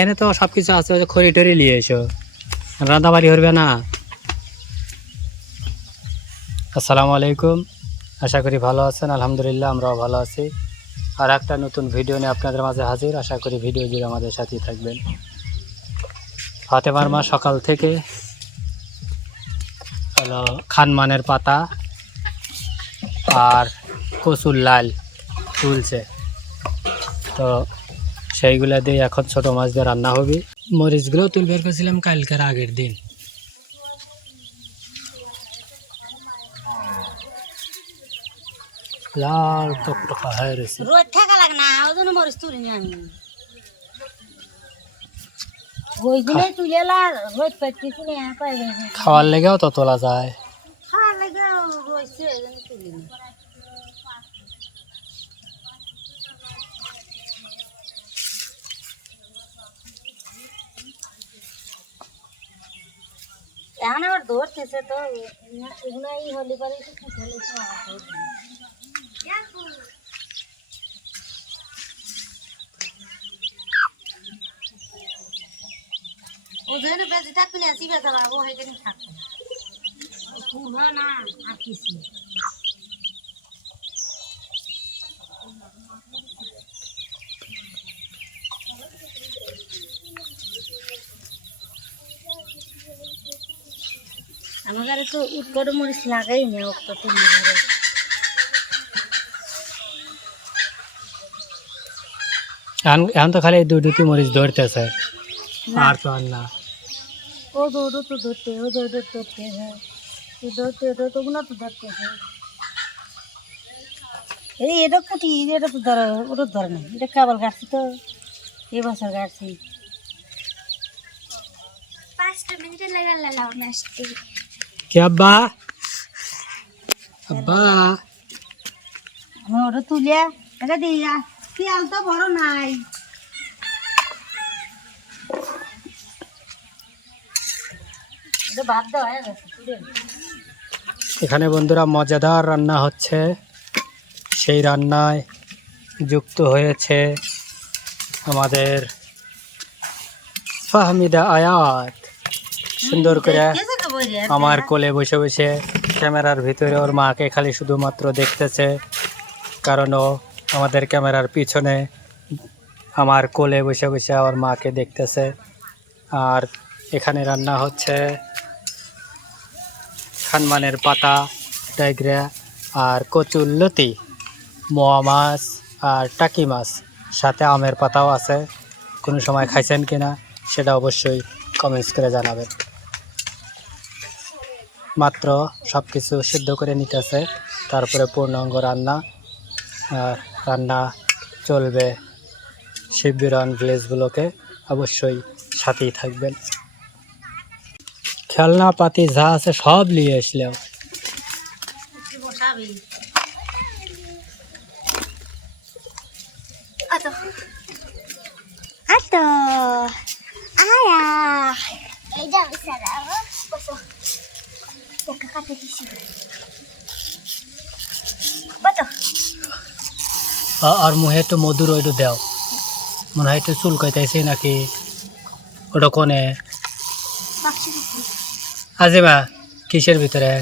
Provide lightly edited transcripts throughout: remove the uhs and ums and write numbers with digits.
এনে তো সবকিছু আছে, খড়ি টড়ি নিয়ে এসো, রান্না বাড়ি করবে না। আসসালামু আলাইকুম, আশা করি ভালো আছেন। আলহামদুলিল্লাহ আমরাও ভালো আছি। আর একটা নতুন ভিডিও নিয়ে আপনাদের মাঝে হাজির। আশা করি ভিডিও জুড়ে আমাদের সাথেই থাকবেন। ফাতেমার মা সকাল থেকে হলো খানমানের পাতা আর কচুর লাল তুলছে, তো সেইগুলা দিয়ে এখন ছোট মাছ দিয়ে রান্না হবে। মরিচগুলো তুলবার করেছিলাম কালকের আগের দিন। লাল টকটকা হয়ে রয়েছে, রোদ থাকা লাগে না, ওই জন্য মরিচ তুলিনি আমি। ওইগুলোই তুলে রোদ পাচ্ছি না, খাওয়ার লেগেও তো তোলা যায়। খাওয়ার লেগে রয়েছে, ওই জন্য তুলিনি। এখন আবার ধরতেছে তো, এগুলো এই হলে পরে ও যেন বেঁচে থাকবি না, চিবে যাবা, ও হেঁটে থাকবে না আর কিছু। আমার তো উৎকট মরিচ লাগাই না, তো তুমি এখন তো খালি দুটি মরিচ ধরতেছে, আর তো আর না। ও দৌড়ো তো ধরতে, ও দৌড়ো ধরতে, হ্যাঁ ধরতে তো গুলো তো ধরতেছে। এই এটা কুটি, এটা তো ধর, ওটা ধরে না, এটা কেবল গাছছি তো, এই বছর গাছছি। 5 মিনিটে লাগালাম আসতে। কি আব্বা? আব্বা ওটা তুলে এটা দিয়া, পিয়াল তো বড় নাই। এটা ভাত দেওয়া হয়ে গেছে, তুলে এখানে বন্ধুরা মজাদার রান্না হচ্ছে। সেই রান্নায় যুক্ত হয়েছে আমাদের ফাহমিদা আয়াত। সুন্দর করে আমার কোলে বসে বসে ক্যামেরার ভিতরে ওর মাকে খালি শুধুমাত্র দেখতেছে, কারণ ও আমাদের ক্যামেরার পিছনে আমার কোলে বসে বসে ওর মাকে দেখতেছে। আর এখানে রান্না হচ্ছে খানমানের পাতা, টাইগ্রা আর কচুর লতি, মোয়া মাছ আর টাকি মাছ, সাথে আমের পাতাও আছে। কোনো সময় খাইছেন কিনা সেটা অবশ্যই কমেন্টস করে জানাবেন। মাত্র সব কিছু সিদ্ধ করে নিতেছে, তারপরে পূর্ণাঙ্গ রান্না। আর রান্না চলবে শিববিরান ভিলেজগুলোকে, অবশ্যই সাথেই থাকবেন। খেলনা পাতি যা আছে সব নিয়ে আসলেও বসাবি। আতো আয়া এই যা বিছানা বসো, দেখা কাটে দিছি বতো। আর মুহে একটু মধুর ওইটু দেও, মনে হয় একটু চুলকাইতেছে নাকি, ওটা কোনে আজিমা কিসের ভিতরে?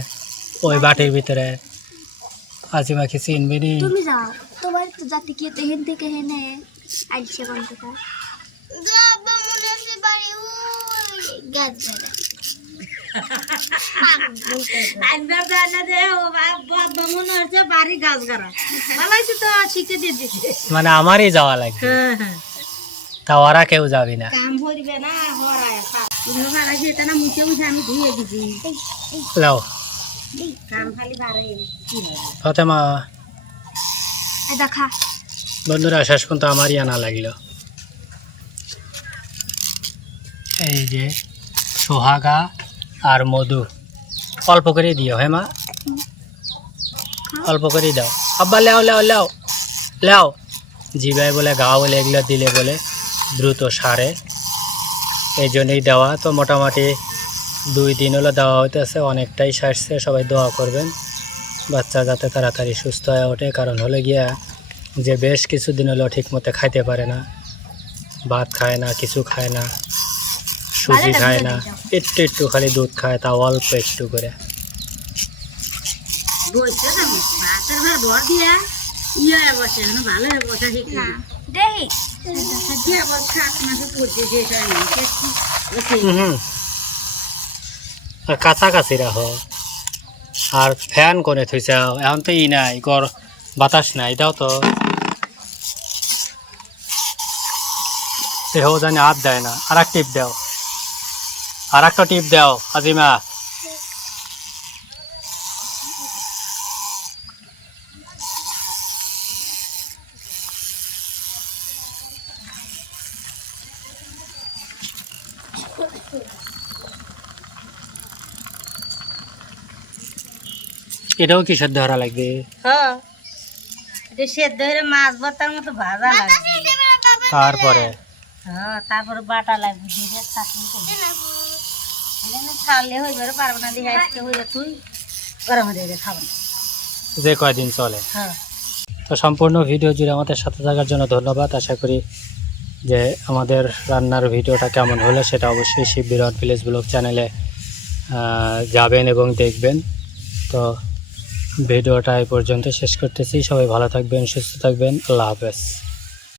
ওই বাটির ভিতরে। আজিমা কি চিনবি নি? তুমি যাও, তোমার তো জাতি কি তেহেন থেকে হেনে আইছে কোন থেকে বাবা মনে আছে বাড়ি ওই গাছরা আইনবার জানা দে ও বাবা মনে আছে বাড়ি গাছগারা ভালোইছে তো শিখে দিয়ে দিছে, মানে আমারই যাওয়া লাগবে। হ্যাঁ তা ওরা কেউ যাবি না, কাম হইবে না হরায় তুমি ভাড়াইছে এটা না মুছে মুছে আমি ধুয়ে দিছি। লাও কাম খালি বাড়াই কি হবে ফাতেমা। এই দেখা বন্ধুরা শেষ পর্যন্ত আমারই আনা লাগলো। এই যে সোহাগা আর মধু অল্প করে দিও। হ্যাঁ মা, অল্প করে দাও। আব্বা লেও লেও লেও লেও, জিবাই বলে গাও বলে এগুলো দিলে বলে দ্রুত সারে, এই জন্যই দেওয়া। তো মোটামুটি 2 দিন হলো দেওয়া হইতেছে, অনেকটাই সারছে। সবাই দোয়া করবেন বাচ্চা যাতে তাড়াতাড়ি সুস্থ হয়ে ওঠে। কারণ হলে গিয়া যে বেশ কিছুদিন হলো ঠিক মতো খাইতে পারে না, ভাত খায় না, কিছু খায় না, সুজি খায় না, একটু একটু খালি দুধ খায়, তা অল্প একটু করে। না দেহি হুম, আর কাছাকাছি রাখো। আর ফ্যান কোনে থইছে? এখন তো ই নাই, বাতাস নাই, দাও তো। দেহ জানি হাত দেয় না। আর এক টিপ দাও, আর একটা টিপ দাও আজিমা। এটাও কি সেদ্ধ হারা লাগবে? হ্যাঁ, এটা সেদ্ধ হয়ে মাছ ভর্তার মতো ভাজা লাগবে। তারপরে হ্যাঁ, তারপরে বাটা লাগবে, দিয়ে চাটনি করবি। খাওয়ালে হয়ে যাবে, পারবো না দিয়ে আজকে হয়ে তুই গরম দিয়ে খাবো না। যে কয়দিন চলে। হ্যাঁ, তো সম্পূর্ণ ভিডিও জুড়ে আমাদের সাথে থাকার জন্য ধন্যবাদ। আশা করি যে আমাদের রান্নার ভিডিওটা কেমন হলো সেটা অবশ্যই শিববিরন ভিলেজ ব্লগ চ্যানেলে যাবেন এবং দেখবেন। তো ভিডিওটা এই পর্যন্ত শেষ করতেছি। সবাই ভালো থাকবেন, সুস্থ থাকবেন। আল্লাহ হাফেজ।